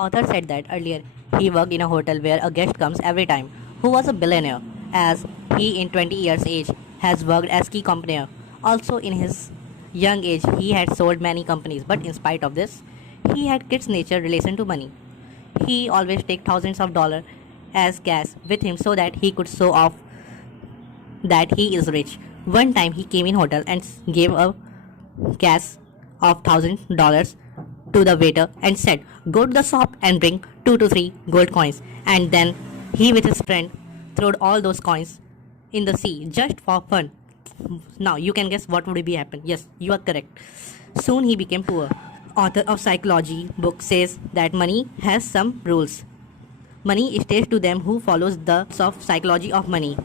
Author said that earlier he worked in a hotel where a guest comes every time, who was a billionaire, as he in 20 years age has worked as key company. Also in his young age he had sold many companies, but in spite of this, he had kids nature relation to money. He always take thousands of dollars as cash with him so that he could show off that he is rich. One time he came in hotel and gave a cash of $1,000 to the waiter and said, "Go to the shop and bring 2 to 3 gold coins." And then he with his friend threw all those coins in the sea just for fun. Now you can guess what would be happen. Yes, you are correct. Soon he became poor. Author of psychology book says that money has some rules. Money stays to them who follows the of psychology of money,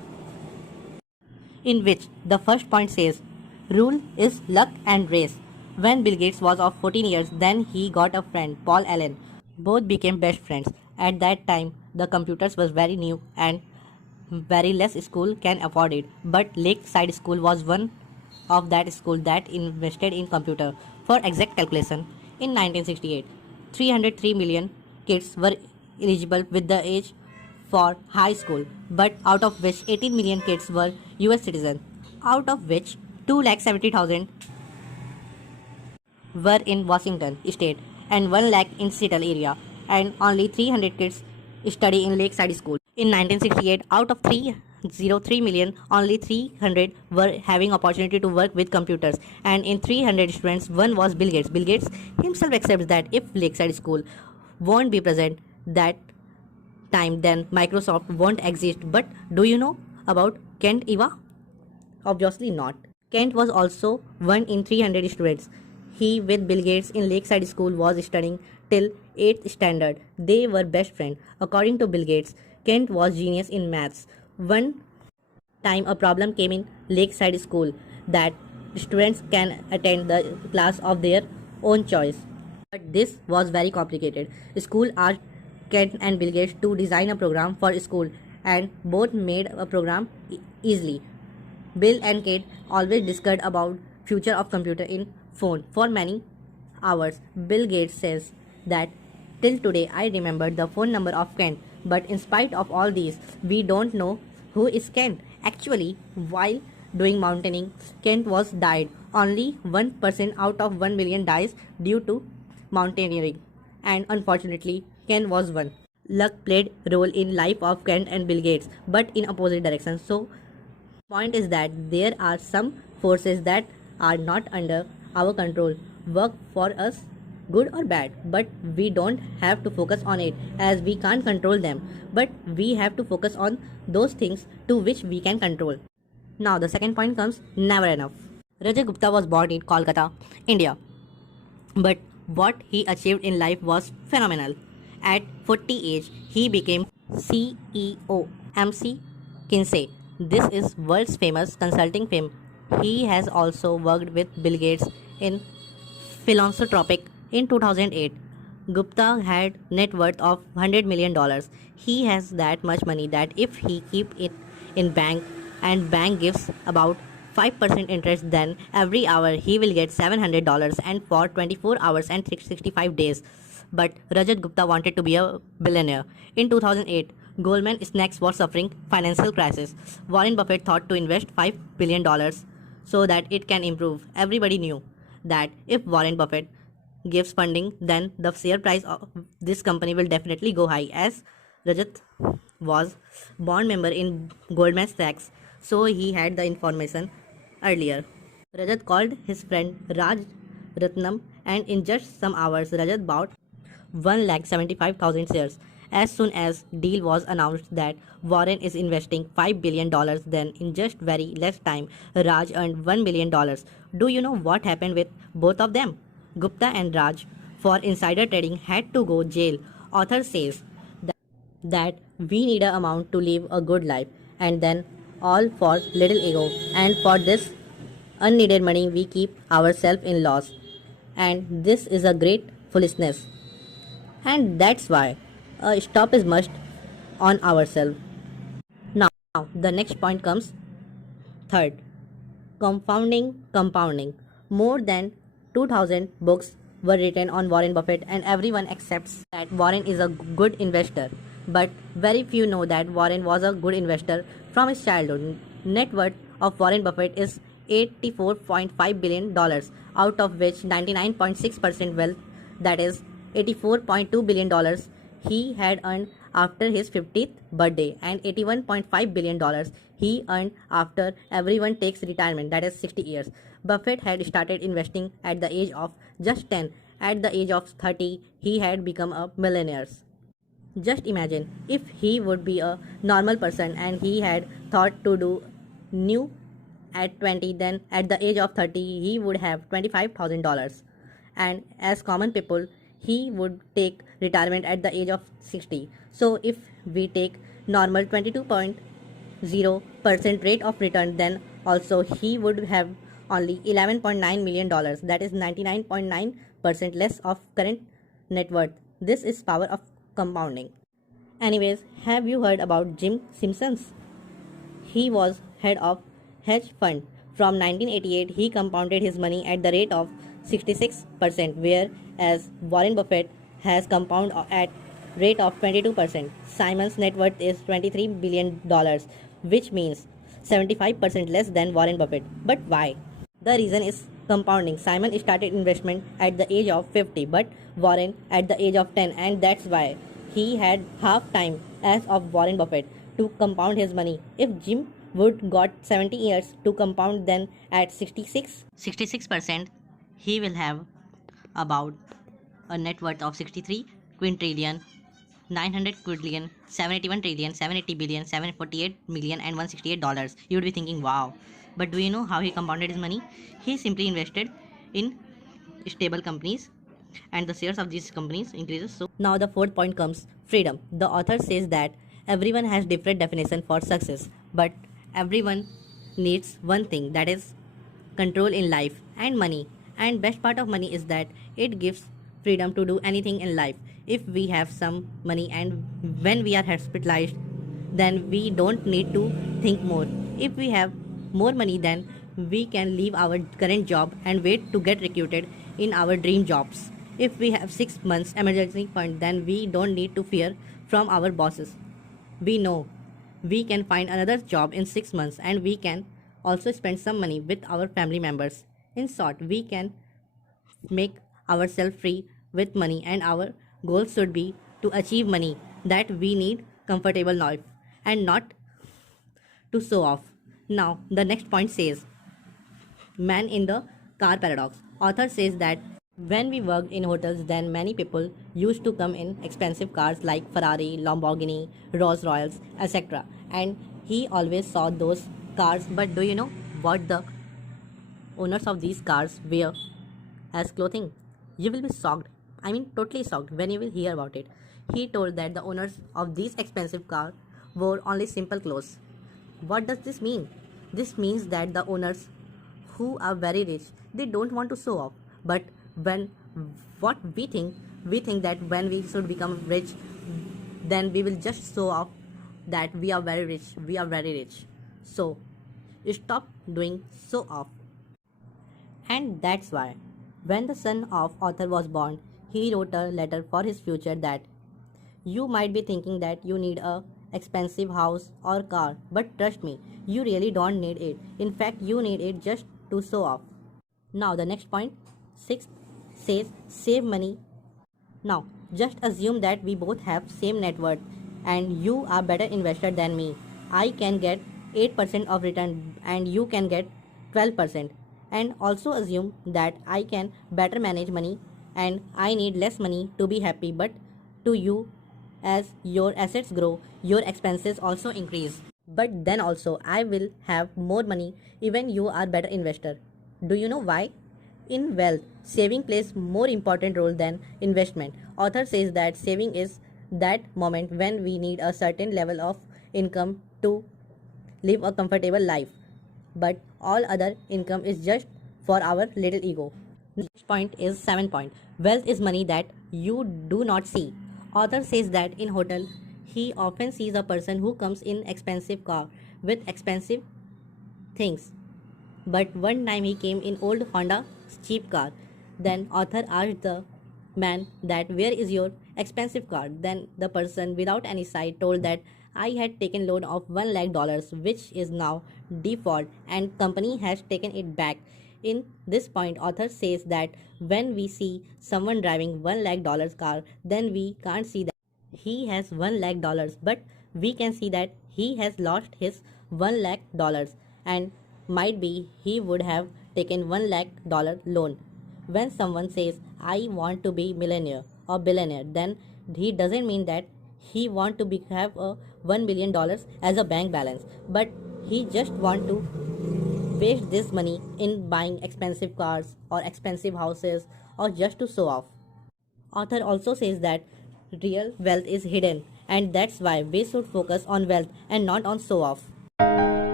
in which the first point says rule is luck and race. When Bill Gates was of 14 years, then he got a friend, Paul Allen. Both became best friends. At that time, the computers was very new and very less school can afford it. But Lakeside School was one of that school that invested in computer. For exact calculation, in 1968, 303 million kids were eligible with the age for high school, but out of which 18 million kids were US citizens, out of which 2,70,000 were in Washington state and 1 lakh in Seattle area, and only 300 kids study in Lakeside School. In 1968, out of 303 million, only 300 were having opportunity to work with computers, and in 300 students, one was Bill Gates. Bill Gates himself accepts that if Lakeside School won't be present that time, then Microsoft won't exist. But do you know about Kent Eva? Obviously not. Kent was also one in 300 students. He with Bill Gates in Lakeside School was studying till 8th standard. They were best friends. According to Bill Gates, Kent was genius in maths. One time a problem came in Lakeside School that students can attend the class of their own choice. But this was very complicated. School asked Kent and Bill Gates to design a program for school, and both made a program easily. Bill and Kate always discussed about future of computer in phone for many hours. Bill Gates says that till today I remember the phone number of Kent, but in spite of all these, we don't know who is Kent. Actually, while doing mountaineering, Kent was died. Only 1% out of 1 million dies due to mountaineering, and unfortunately, Kent was one. Luck played role in life of Kent and Bill Gates, but in opposite directions. So point is that there are some forces that are not under our control, work for us good or bad, but we don't have to focus on it as we can't control them, but we have to focus on those things to which we can control. Now the second point comes never enough. Rajat Gupta was born in Kolkata, India, but what he achieved in life was phenomenal. At 40 age, he became CEO MC Kinsey. This is world's famous consulting firm. He has also worked with Bill Gates in philanthropic. In 2008, Gupta had net worth of $100 million. He has that much money that if he keep it in bank and bank gives about 5% interest, then every hour he will get $700 and for 24 hours and 365 days. But Rajat Gupta wanted to be a billionaire. In 2008, Goldman Sachs was suffering financial crisis. Warren Buffett thought to invest $5 billion so that it can improve. Everybody knew that if Warren Buffett gives funding, then the share price of this company will definitely go high, as Rajat was board member in Goldman Sachs, so he had the information earlier. Rajat called his friend Raj Ratnam, and in just some hours Rajat bought 1,75,000 shares. As soon as deal was announced that Warren is investing $5 billion, then in just very less time, Raj earned $1 million. Do you know what happened with both of them? Gupta and Raj, for insider trading, had to go jail. Author says that we need a amount to live a good life, and then all for little ego, and for this unneeded money we keep ourselves in loss, and this is a great foolishness, and that's why a stop is must on ourselves. Now the next point comes third, compounding. More than 2000 books were written on Warren Buffett, and everyone accepts that Warren is a good investor. But very few know that Warren was a good investor from his childhood. Net worth of Warren Buffett is $84.5 billion, out of which 99.6% wealth, that is $84.2 billion, he had earned after his 50th birthday, and $81.5 billion he earned after everyone takes retirement, that is 60 years. Buffett had started investing at the age of just 10. At the age of 30, he had become a millionaire. Just imagine if he would be a normal person and he had thought to do new at 20, then at the age of 30 he would have $25,000. And as common people, he would take retirement at the age of 60. So if we take normal 22.0% rate of return, then also he would have only $11.9 million, that is 99.9% less of current net worth. This is power of compounding. Anyways, have you heard about Jim Simpsons? He was head of hedge fund. From 1988, he compounded his money at the rate of 66%, whereas Warren Buffett has compound at rate of 22%. Simon's net worth is $23 billion, which means 75% less than Warren Buffett. But why? The reason is compounding. Simon started investment at the age of 50, but Warren at the age of 10, and that's why he had half time as of Warren Buffett to compound his money. If Jim Wood got 70 years to compound, then at 66%, he will have about a net worth of 63 quintillion, 900 quadrillion, 781 trillion, 780 billion, 748 million, and $168. You would be thinking, wow. But do you know how he compounded his money? He simply invested in stable companies, and the shares of these companies increases. So now the fourth point comes: freedom. The author says that everyone has different definition for success, but everyone needs one thing, that is control in life and money. And best part of money is that it gives freedom to do anything in life. If we have some money and when we are hospitalized, then we don't need to think more. If we have more money, then we can leave our current job and wait to get recruited in our dream jobs. If we have 6 months emergency fund, then we don't need to fear from our bosses. We know we can find another job in 6 months, and we can also spend some money with our family members. In short, we can make ourselves free with money, and our goal should be to achieve money that we need comfortable life and not to show off. Now the next point says man in the car paradox. Author says that when we worked in hotels, then many people used to come in expensive cars like Ferrari, Lamborghini, Rolls Royals, etc. And he always saw those cars. But do you know what the owners of these cars wear as clothing? You will be shocked. I mean, totally shocked when you will hear about it. He told that the owners of these expensive cars wore only simple clothes. What does this mean? This means that the owners who are very rich, they don't want to show off. But when what we think that when we should become rich, then we will just show off that we are very rich. So stop doing show off. And that's why when the son of author was born, he wrote a letter for his future that you might be thinking that you need a expensive house or car, but trust me, you really don't need it. In fact, you need it just to show off. Now the next point 6 says save money. Now just assume that we both have same net worth and you are better investor than me. I can get 8% of return and you can get 12%. And also assume that I can better manage money and I need less money to be happy, but to you, as your assets grow, your expenses also increase. But then also I will have more money even you are better investor. Do you know why? In wealth, saving plays more important role than investment. Author says that saving is that moment when we need a certain level of income to live a comfortable life, but all other income is just for our little ego. Next point is 7 point. Wealth is money that you do not see. Author says that in hotel, he often sees a person who comes in expensive car with expensive things. But one time he came in old Honda cheap car. Then author asked the man that where is your expensive car? Then the person without any sight told that I had taken loan of $1 lakh which is now default and company has taken it back. In this point author says that when we see someone driving $1 lakh car, then we can't see that he has $1 lakh, but we can see that he has lost his $1 lakh and might be he would have taken $1 lakh loan. When someone says I want to be millionaire or billionaire, then he doesn't mean that he want to have a $1 million as a bank balance, but he just want to waste this money in buying expensive cars or expensive houses or just to show off. Author also says that real wealth is hidden and that's why we should focus on wealth and not on show off.